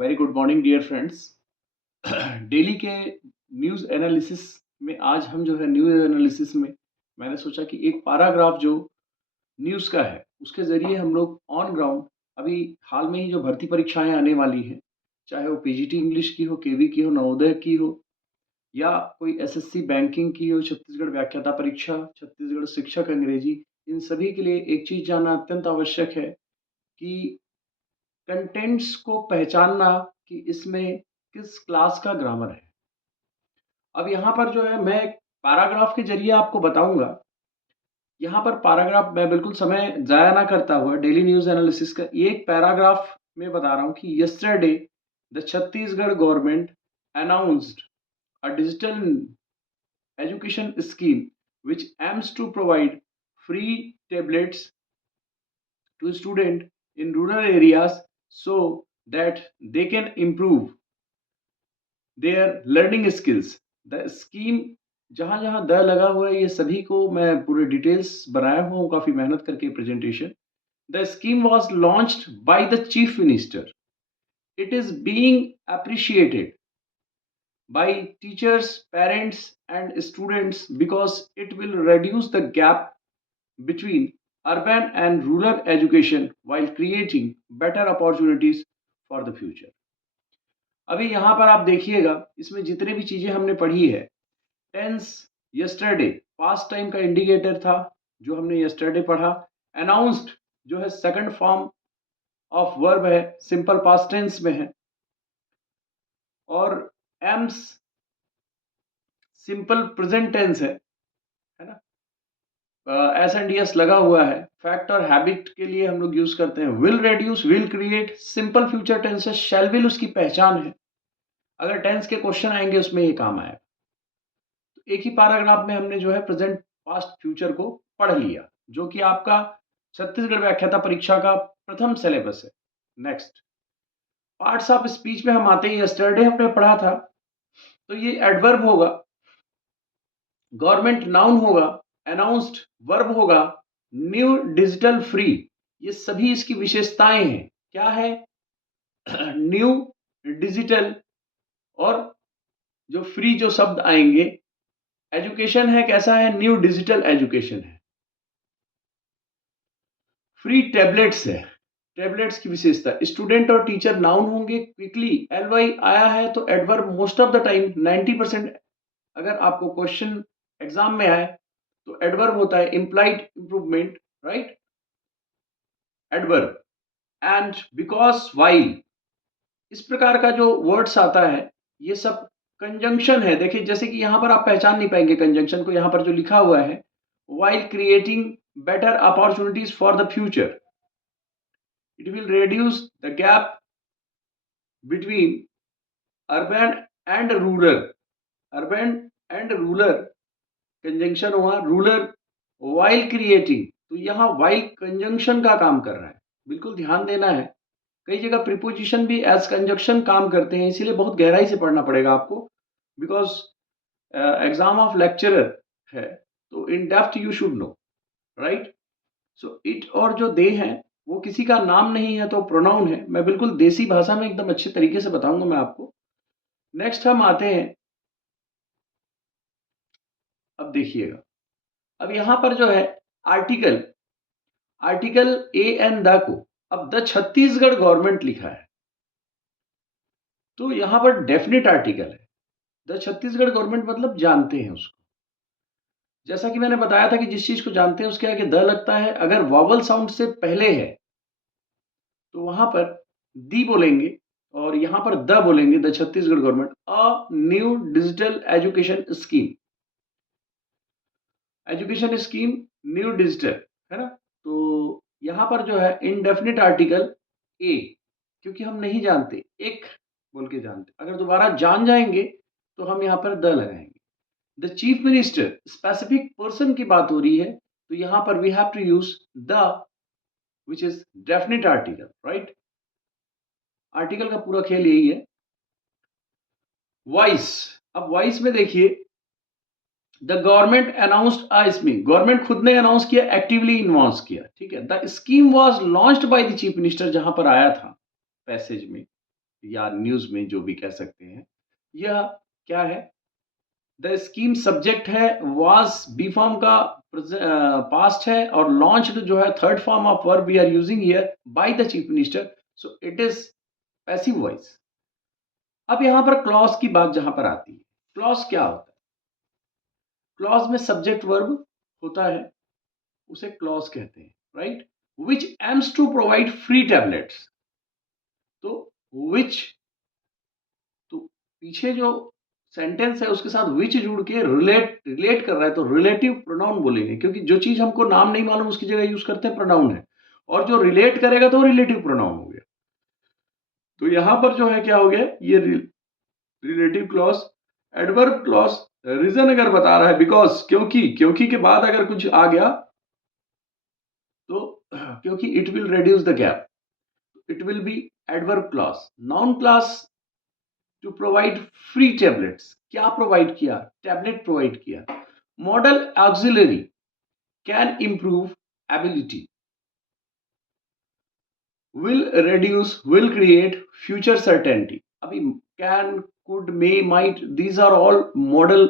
Very good morning dear friends. Daily के news analysis में आज हम जो है न्यूज़ एनालिसिस में मैंने सोचा कि एक पैराग्राफ जो न्यूज़ का है उसके ज़रिए हम लोग ऑन ग्राउंड अभी हाल में ही जो भर्ती परीक्षाएं आने वाली हैं, चाहे वो पीजीटी इंग्लिश की हो, केवी की हो, नवोदय की हो या कोई एसएससी बैंकिंग की हो, छत्तीसगढ़ व्याख्याता परीक्षा, छत्तीसगढ़ शिक्षक अंग्रेजी, इन सभी के लिए एक चीज़ जानना अत्यंत आवश्यक है कि कंटेंट्स को पहचानना कि इसमें किस क्लास का ग्रामर है। अब यहाँ पर जो है मैं पैराग्राफ के ज़रिए आपको बताऊँगा। यहाँ पर पैराग्राफ मैं बिल्कुल समय ज़ाया ना करता हुआ डेली न्यूज़ एनालिसिस का एक पैराग्राफ में बता रहा हूँ कि yesterday the Chhattisgarh government announced a digital education scheme which aims to provide free tablets to students in rural areas so that they can improve their learning skills. The scheme जहाँ जहाँ the लगा हुआ है ये सभी को मैं पूरे डिटेल्स बनाया हुआ हूँ काफ़ी मेहनत करके presentation. The scheme was launched by the chief minister. It is being appreciated by teachers, parents and students because it will reduce the gap between urban and rural education while creating better opportunities for the future. अभी यहाँ पर आप देखिएगा इसमें जितने भी चीज़ें हमने पढ़ी है, टेंस यस्टरडे पास्ट टाइम का इंडिकेटर था जो हमने यस्टरडे पढ़ा, अनाउंस्ड जो है सेकंड फॉर्म ऑफ वर्ब है, सिंपल पास्ट टेंस में है, और एम्स सिंपल प्रेजेंट टेंस है ना, एस एंड एस लगा हुआ है, फैक्ट और हैबिट के लिए हम लोग यूज करते हैं, will reduce, will create, simple future tense है, शैल विल उसकी पहचान है, अगर टेंस के क्वेश्चन आएंगे उसमें ये काम आएगा। तो एक ही पैराग्राफ में हमने जो है प्रेजेंट पास्ट फ्यूचर को पढ़ लिया जो कि आपका छत्तीसगढ़ व्याख्याता परीक्षा का प्रथम सिलेबस है। नेक्स्ट पार्ट्स ऑफ स्पीच में हम आते हैं, यस्टरडे हमने पढ़ा था तो ये एडवर्ब होगा, गवर्नमेंट नाउन होगा, अनाउंस्ड वर्ब होगा, न्यू डिजिटल फ्री, ये सभी इसकी विशेषताएं हैं। क्या है? न्यू डिजिटल और जो फ्री जो शब्द आएंगे, एजुकेशन है, कैसा है? न्यू डिजिटल एजुकेशन है। फ्री टैबलेट्स है, टैबलेट्स की विशेषता, स्टूडेंट और टीचर नाउन होंगे, क्विकली एल वाई आया है तो adverb most of the time 90% अगर आपको क्वेश्चन एग्जाम में आए तो एडवर्ब होता है, implied improvement, right, adverb, and because, while, इस प्रकार का जो वर्ड्स आता है ये सब कंजंक्शन है। देखिए जैसे कि यहाँ पर आप पहचान नहीं पाएंगे कंजंक्शन को, यहाँ पर जो लिखा हुआ है, while creating better opportunities for the future, it will reduce the gap between urban and rural, urban and rural conjunction हुआ, रूरल वाइल क्रिएटिंग, तो यहाँ वाइल कंजंक्शन का काम कर रहा है, बिल्कुल ध्यान देना है। कई जगह प्रीपोजिशन भी एज कंजक्शन काम करते हैं, इसीलिए बहुत गहराई से पढ़ना पड़ेगा आपको, बिकॉज एग्जाम ऑफ लेक्चरर है तो in depth you should know, right. So it और जो दे हैं वो किसी का नाम नहीं है तो प्रोनाउन है, मैं बिल्कुल देसी भाषा में एकदम अच्छे तरीके से बताऊंगा मैं आपको। नेक्स्ट हम आते हैं, अब देखिएगा, अब यहां पर जो है article, article a an the को अब द छत्तीसगढ़ गवर्नमेंट लिखा है तो यहां पर डेफिनेट आर्टिकल है, द छत्तीसगढ़ गवर्नमेंट मतलब जानते हैं उसको। जैसा कि मैंने बताया था कि जिस चीज को जानते हैं उसके आगे द लगता है, अगर वॉवल साउंड से पहले है तो वहां पर दी बोलेंगे और यहां पर द बोलेंगे, the Chhattisgarh government a new digital education scheme, education scheme new digital, है ना। तो यहां पर जो है इनडेफिनिट आर्टिकल ए, क्योंकि हम नहीं जानते, एक बोल के जानते, अगर दोबारा जान जाएंगे तो हम यहां पर द लगाएंगे। The chief minister specific person की बात हो रही है तो यहां पर we have to use the which is definite article, right. Article का पूरा खेल यही है। वॉइस, अब वॉइस में देखिए, द गवर्नमेंट अनाउंस्ड आ, इसमें गवर्नमेंट खुद ने अनाउंस किया, एक्टिवली इन्वॉल्व किया, ठीक है। The scheme was launched by the chief minister, जहां पर आया था पैसेज में, या न्यूज़ में जो भी कह सकते हैं। यह क्या है? द स्कीम सब्जेक्ट है वाज बी फॉर्म का पास्ट है और लॉन्च्ड जो है third form of verb we are using here by the chief minister, so it is passive voice. अब यहाँ पर क्लॉज की बात जहाँ पर आती है, क्लॉज क्या होता है? क्लॉज में सब्जेक्ट वर्ब होता है, उसे क्लॉज कहते हैं, right? Which aims to provide free tablets. तो विच, तो पीछे जो सेंटेंस है उसके साथ विच जुड़ के रिलेट रिलेट कर रहा है, तो रिलेटिव प्रोनाउन बोलेंगे, क्योंकि जो चीज हमको नाम नहीं मालूम उसकी जगह यूज करते हैं प्रोनाउन है, और जो रिलेट करेगा तो रिलेटिव प्रोनाउन हो गया। तो यहां पर जो है क्या हो गया, ये relative clause, adverb clause. Reason अगर बता रहा है बिकॉज, क्योंकि के बाद अगर कुछ आ गया तो क्योंकि it will reduce the gap, it will be adverb clause. Noun clause to provide free tablets, क्या प्रोवाइड किया? टैबलेट प्रोवाइड किया। Modal auxiliary can improve ability, will reduce, will create, future certainty। अभी can, could, may, might, these are all modal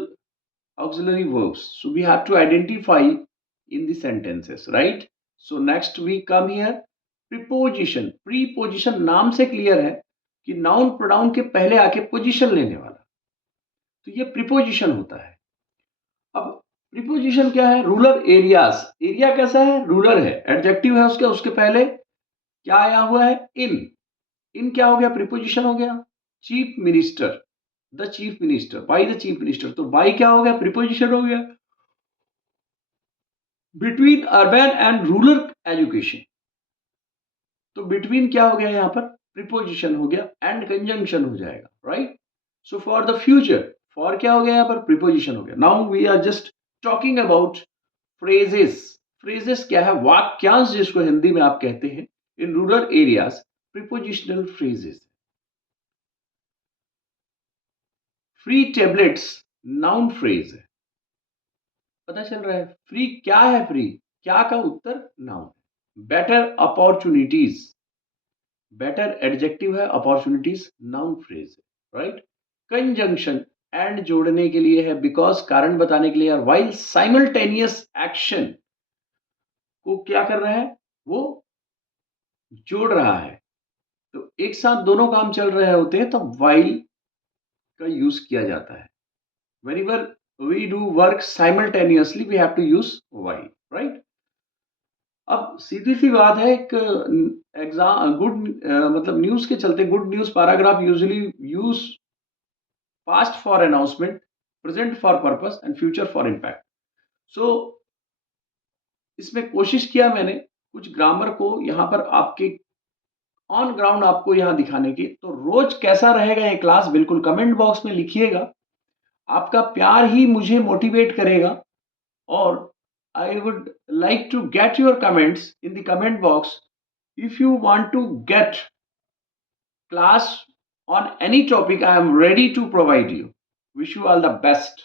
auxiliary verbs, so we have to identify in the sentences, right? So next we come here, preposition। preposition नाम से clear है कि noun pronoun के पहले आके position लेने वाला, तो ये प्रीपोजिशन होता है। अब प्रीपोजिशन क्या है? रूरल एरियाज, एरिया कैसा है? रूरल है, एडजेक्टिव है उसके, उसके पहले क्या आया हुआ है? इन। इन क्या हो गया? प्रीपोजिशन हो गया। Chief minister, the chief minister, bye the chief minister, तो बाय क्या हो गया? प्रीपोजिशन हो गया। Between urban and rural education, तो बिटवीन क्या हो गया? यहां पर प्रीपोजिशन हो गया, एंड कंजंक्शन हो जाएगा, right? So for the future, for क्या हो गया? यहां पर प्रीपोजिशन हो गया। Now we are just talking about phrases. Phrases क्या है? वाक्यांश जिसको हिंदी में आप कहते हैं, in rural areas prepositional phrases. Free tablets noun phrase है, पता चल रहा है? फ्री क्या है? फ्री क्या का उत्तर नाउन है। बेटर अपॉर्चुनिटीज, बेटर एडजेक्टिव है, अपॉर्चुनिटीज नाउन फ्रेज है, राइट? कंजंक्शन एंड जोड़ने के लिए है, बिकॉज कारण बताने के लिए, और वाइल साइमल्टेनियस एक्शन को क्या कर रहा है? वो जोड़ रहा है। तो एक साथ दोनों काम चल रहे होते हैं, तो वाइल का यूज किया जाता है। whenever we do work simultaneously we have to use while, right? अब सीधी सी बात है, एक एग्जाम गुड मतलब न्यूज के चलते, good news paragraph usually use past for announcement, present for purpose and future for impact. So इसमें कोशिश किया मैंने कुछ ग्रामर को यहाँ पर आपके ऑन ग्राउंड आपको यहाँ दिखाने की। तो रोज कैसा रहेगा ये क्लास, बिल्कुल कमेंट बॉक्स में लिखिएगा। आपका प्यार ही मुझे मोटिवेट करेगा, or I would like to get your comments in the comment box. If you want to get class on any topic, I am ready to provide you. Wish you all the best.